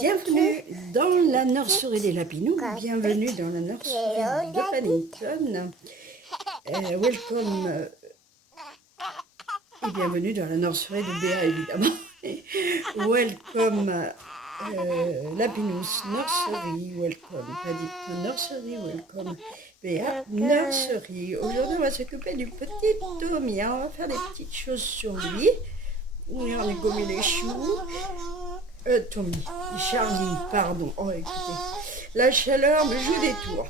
Bienvenue dans la nurserie des Lapinous, bienvenue dans la nurserie de Paddington, welcome, et bienvenue dans la nurserie de Béa évidemment, welcome Lapinous Nursery, welcome Paddington Nursery, welcome Béa Nursery. Aujourd'hui on va s'occuper du petit Tommy, on va faire des petites choses sur lui, regardez comme il est chou. Tommy, Charlie, pardon. Oh, écoutez, la chaleur me joue des tours.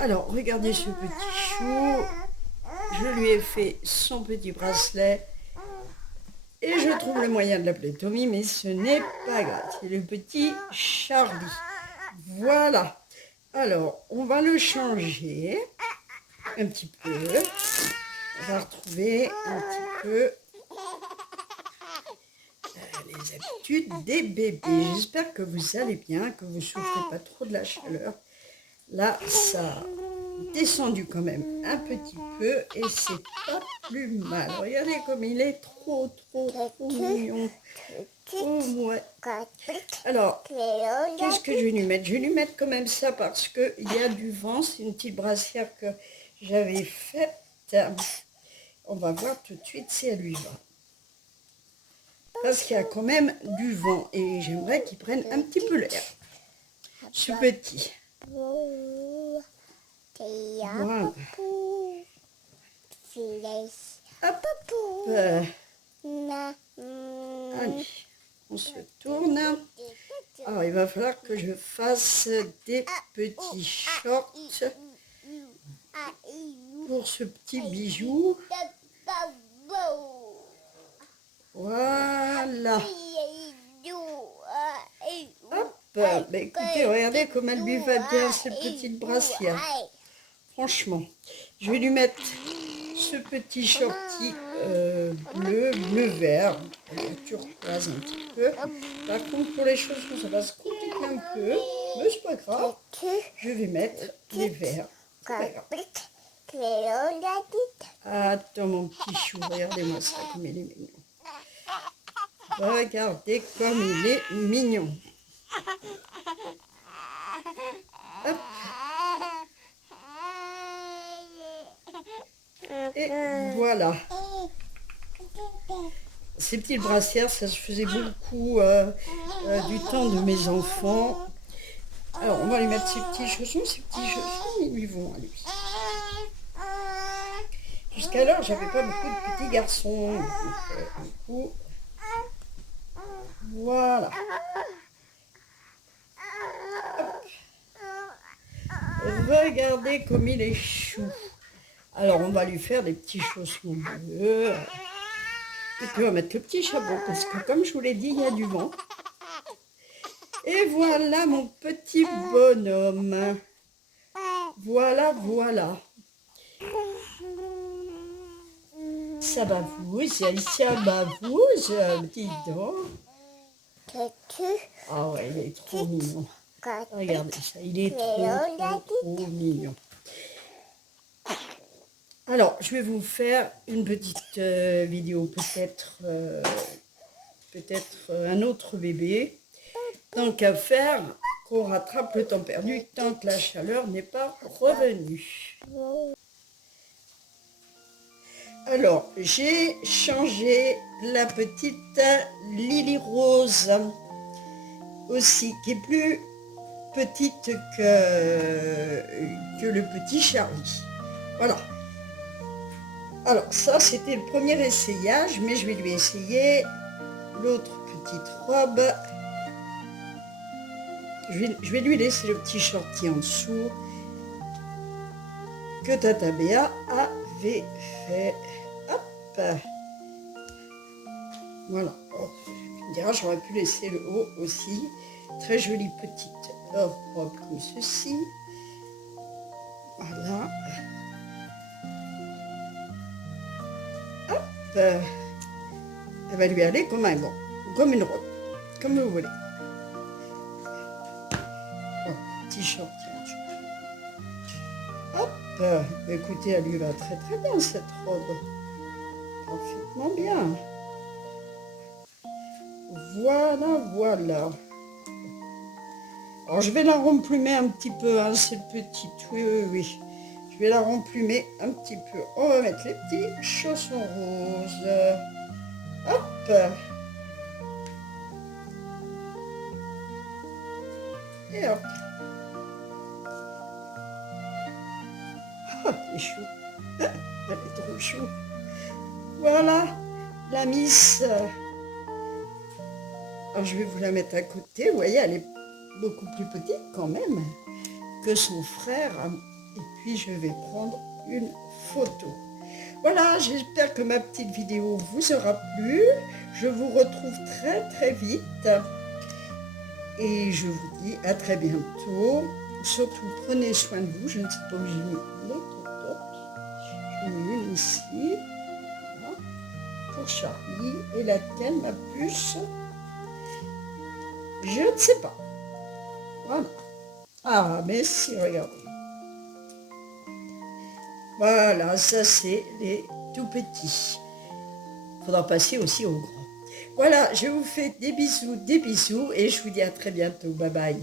Alors, regardez ce petit chou. Je lui ai fait son petit bracelet. Et je trouve le moyen de l'appeler Tommy, mais ce n'est pas grave. C'est le petit Charlie. Voilà. Alors, on va le changer un petit peu. On va retrouver un petit peu les habitudes des bébés. J'espère que vous allez bien, que vous ne souffrez pas trop de la chaleur. Là, ça a descendu quand même un petit peu et c'est pas plus mal. Regardez comme il est trop mignon. Oh, ouais. Alors, qu'est-ce que je vais lui mettre? Je vais lui mettre quand même ça parce qu'il y a du vent. C'est une petite brassière que j'avais faite. On va voir tout de suite si elle lui va. Parce qu'il y a quand même du vent et j'aimerais qu'il prenne un petit peu l'air. Ce petit. Voilà. Hop. Allez, on se tourne. Alors, il va falloir que je fasse des petits shorts pour ce petit bijou. Voilà. Hop. Bah, écoutez, regardez comme elle lui va bien cette petite brassière. Franchement, je vais lui mettre ce petit shorty bleu-vert, turquoise un petit peu. Par contre, pour les chaussons, ça va se compliquer un peu, mais c'est pas grave. Je vais mettre les verts. C'est pas grave. Attends mon petit chou, regardez-moi ça comme il est mignon. Regardez comme il est mignon. Hop. Et voilà. Ces petites brassières, ça se faisait beaucoup du temps de mes enfants. Alors, on va lui mettre ses petits chaussons. Ces petits chaussons, ils lui vont à lui. Jusqu'alors, j'avais pas beaucoup de petits garçons. Donc, du coup, voilà. Hop. Regardez comme il est chou. Alors, on va lui faire des petits chaussons bleus. Et puis, on va mettre le petit chapeau. Parce que, comme je vous l'ai dit, il y a du vent. Et voilà mon petit bonhomme. Voilà. Ça bavouze, dis donc. Ah ouais, il est trop mignon. Regardez ça, il est trop mignon. Alors, je vais vous faire une petite vidéo, peut-être un autre bébé. Tant qu'à faire, qu'on rattrape le temps perdu tant que la chaleur n'est pas revenue. Alors, j'ai changé la petite Lily Rose aussi, qui est plus petite que le petit Charlie. Voilà. Alors, ça, c'était le premier essayage, mais je vais lui essayer l'autre petite robe. Je vais lui laisser le petit shorty en dessous que Tata Béa avait fait. Hop. Voilà. Oh, tu me diras, j'aurais pu laisser le haut aussi. Très jolie petite robe comme ceci. Voilà. Hop. Elle va lui aller comme un gant, comme une robe, comme vous voulez. T-shirt. Hop, écoutez, elle lui va très bien cette robe. Parfaitement bien. Voilà. Alors je vais la remplumer un petit peu, hein, cette petite, oui, oui, oui. Je vais la remplumer un petit peu. On va mettre les petits chaussons roses. Hop. Et hop. Oh, elle est chou. Elle est trop chou. Voilà, la miss. Alors je vais vous la mettre à côté. Vous voyez, elle est beaucoup plus petite quand même que son frère. Et puis je vais prendre une photo. Voilà, j'espère que ma petite vidéo vous aura plu. Je vous retrouve très très vite. Et je vous dis à très bientôt. Surtout, prenez soin de vous. Je ne sais pas où j'ai mis l'autre top. J'en ai une ici. Voilà, pour Charlie. Et laquelle, ma puce? Je ne sais pas. Voilà. Ah, mais si, regardez. Voilà, ça c'est les tout petits. Il faudra passer aussi aux grands. Voilà, je vous fais des bisous et je vous dis à très bientôt. Bye bye.